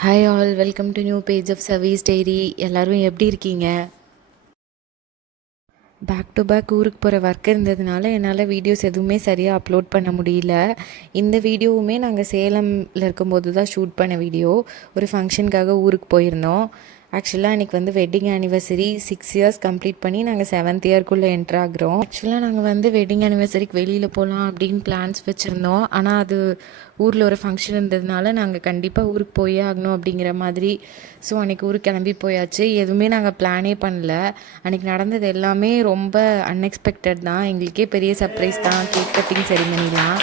Hi all, welcome to new page of service diary. எல்லோரும் எப்படி இருக்கீங்க? பேக் டு பேக் ஊருக்கு போகிற ஒர்க் இருந்ததுனால என்னால் வீடியோஸ் எதுவுமே சரியாக அப்லோட் பண்ண முடியல. இந்த வீடியோவுமே நாங்கள் சேலமில் இருக்கும்போது தான் ஷூட் பண்ண வீடியோ. ஒரு ஃபங்க்ஷனுக்காக ஊருக்கு போயிருந்தோம். ஆக்சுவலாக இன்றைக்கி வந்து வெட்டிங் ஆனிவர்சரி 6 இயர்ஸ் கம்ப்ளீட் பண்ணி நாங்கள் 7th இயர்க்குள்ளே என்ட்ரு ஆகிறோம். ஆக்சுவலாக நாங்கள் வந்து வெட்டிங் ஆனிவர்சரிக்கு வெளியில் போகலாம் அப்படின்னு பிளான்ஸ் வச்சுருந்தோம். ஆனால் அது ஊரில் ஒரு ஃபங்க்ஷன் இருந்ததுனால நாங்கள் கண்டிப்பாக ஊருக்கு போயே ஆகணும் அப்படிங்கிற மாதிரி. ஸோ அன்றைக்கி ஊருக்கு கிளம்பி போயாச்சு. எதுவுமே நாங்கள் பிளானே பண்ணல. அன்றைக்கி நடந்தது எல்லாமே ரொம்ப அன்எக்ஸ்பெக்டட் தான். எங்களுக்கே பெரிய சர்ப்ரைஸ் தான் கேக் கட்டிங் செரிமனிலாம்.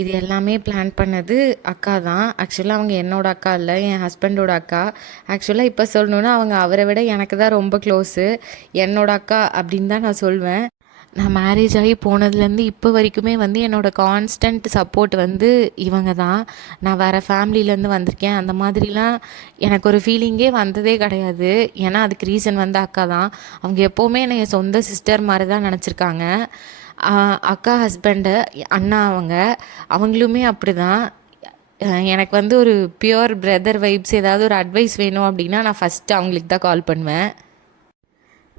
இது எல்லாமே பிளான் பண்ணது அக்கா தான். ஆக்சுவலாக அவங்க என்னோடய அக்கா இல்லை, என் ஹஸ்பண்டோட அக்கா. ஆக்சுவலாக இப்போ சொல்லணுன்னா அவங்க அவரை விட எனக்கு தான் ரொம்ப க்ளோஸு. என்னோடய அக்கா அப்படின்னு தான் நான் சொல்வேன். நான் மேரேஜ் ஆகி போனதுலேருந்து இப்போ வரைக்குமே வந்து என்னோடய கான்ஸ்டன்ட் சப்போர்ட் வந்து இவங்க தான். நான் வேறு ஃபேமிலியிலேருந்து வந்திருக்கேன் அந்த மாதிரிலாம் எனக்கு ஒரு ஃபீலிங்கே வந்ததே கிடையாது. ஏன்னா அதுக்கு ரீசன் வந்து அக்கா தான். அவங்க எப்போவுமே என்னை என் சொந்த சிஸ்டர் மாதிரி தான் நினச்சிருக்காங்க. அக்கா ஹஸ்பண்டு அண்ணா அவங்களுமே அப்படி தான். எனக்கு வந்து ஒரு பியூர் பிரதர் வைப்ஸ் ஏதாவது ஒரு அட்வைஸ் வேணும் அப்படின்னா நான் ஃபஸ்ட்டு அவங்களுக்கு தான் கால் பண்ணுவேன்.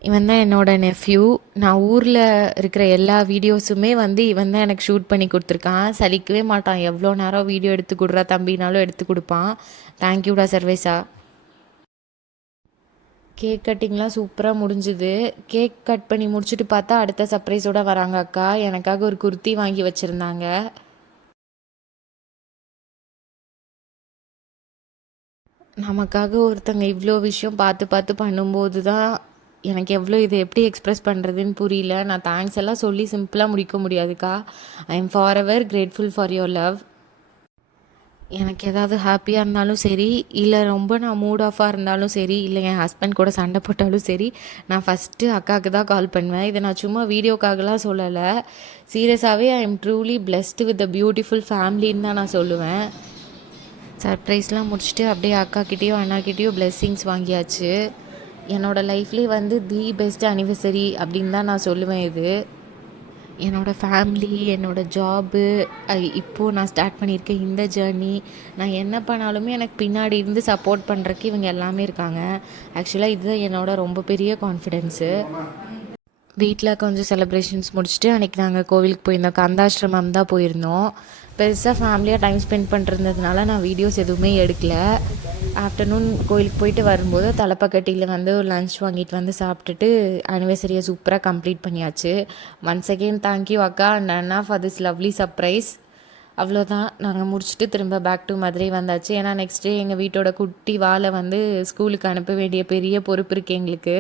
இவன் தான் என்னோடய நெஃப்யூ. நான் ஊரில் இருக்கிற எல்லா வீடியோஸுமே வந்து இவன் தான் எனக்கு ஷூட் பண்ணி கொடுத்துருக்கான். சலிக்கவே மாட்டான். எவ்வளோ நேரம் வீடியோ எடுத்து கொடுறா தம்பினாலும் எடுத்து கொடுப்பான். தேங்க்யூடா சர்வேஸா. கேக் கட்டிங்லாம் சூப்பராக முடிஞ்சுது. கேக் கட் பண்ணி முடிச்சுட்டு பார்த்தா அடுத்த சர்ப்ரைஸோடு வராங்க அக்கா. எனக்காக ஒரு குர்த்தி வாங்கி வச்சுருந்தாங்க. நமக்காக ஒருத்தங்க இவ்வளோ விஷயம் பார்த்து பார்த்து பண்ணும்போது தான் எனக்கு எவ்வளோ இதை எப்படி எக்ஸ்ப்ரெஸ் பண்ணுறதுன்னு புரியல. நான் தேங்க்ஸ் எல்லாம் சொல்லி சிம்பிளாக முடிக்க முடியாதுக்கா. I am forever grateful for your love. எனக்கு ஏதாவது ஹாப்பியாக இருந்தாலும் சரி, இல்லை ரொம்ப நான் மூட் ஆஃபாக இருந்தாலும் சரி, இல்லை என் ஹஸ்பண்ட் கூட சண்டை போட்டாலும் சரி, நான் ஃபஸ்ட்டு அக்காவுக்கு தான் கால் பண்ணுவேன். இதை நான் சும்மா வீடியோக்காகலாம் சொல்லலை. சீரியஸாகவே I am truly blessed with a beautiful ஃபேமிலின்னு தான் நான் சொல்லுவேன். சர்ப்ரைஸ்லாம் முடிச்சுட்டு அப்படியே அக்காக்கிட்டேயும் அண்ணாக்கிட்டேயும் பிளெஸ்ஸிங்ஸ் வாங்கியாச்சு. என்னோடய லைஃப்லேயே வந்து தி பெஸ்ட் அனிவர்சரி அப்படின்னு தான் நான் சொல்லுவேன் இது. என்னோடய ஃபேமிலி, என்னோடய ஜாபு, இப்போது நான் ஸ்டார்ட் பண்ணியிருக்கேன் இந்த ஜேர்னி, நான் என்ன பண்ணாலுமே எனக்கு பின்னாடி இருந்து சப்போர்ட் பண்ணுறக்கு இவங்க எல்லாமே இருக்காங்க. ஆக்சுவலாக இதுதான் என்னோட ரொம்ப பெரிய கான்ஃபிடென்ஸு. வீட்டில் கொஞ்சம் செலிப்ரேஷன்ஸ் முடிச்சுட்டு அன்றைக்கி நாங்கள் கோவிலுக்கு போயிருந்தோம். கந்தாஷ்ரமம் தான் போயிருந்தோம். பெருசாக ஃபேமிலியாக டைம் ஸ்பெண்ட் பண்ணுறதுனால நான் வீடியோஸ் எதுவுமே எடுக்கல. ஆஃப்டர்நூன் கோயிலுக்கு போயிட்டு வரும்போது தலப்பக்கட்டியில் வந்து ஒரு லன்ச் வாங்கிட்டு வந்து சாப்பிட்டுட்டு அனிவர்சரியை சூப்பராக கம்ப்ளீட் பண்ணியாச்சு. ஒன்ஸ் அகெயின் தேங்க்யூ அக்கா and Anna for this lovely surprise. அவ்வளோதான், நாங்கள் முடிச்சுட்டு திரும்ப பேக் டு மதுரை வந்தாச்சு. ஏன்னா நெக்ஸ்ட் டே எங்கள் வீட்டோட குட்டி வாழை வந்து ஸ்கூலுக்கு அனுப்ப வேண்டிய பெரிய பொறுப்பு இருக்குது எங்களுக்கு.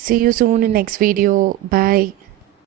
See you soon in next video. Bye.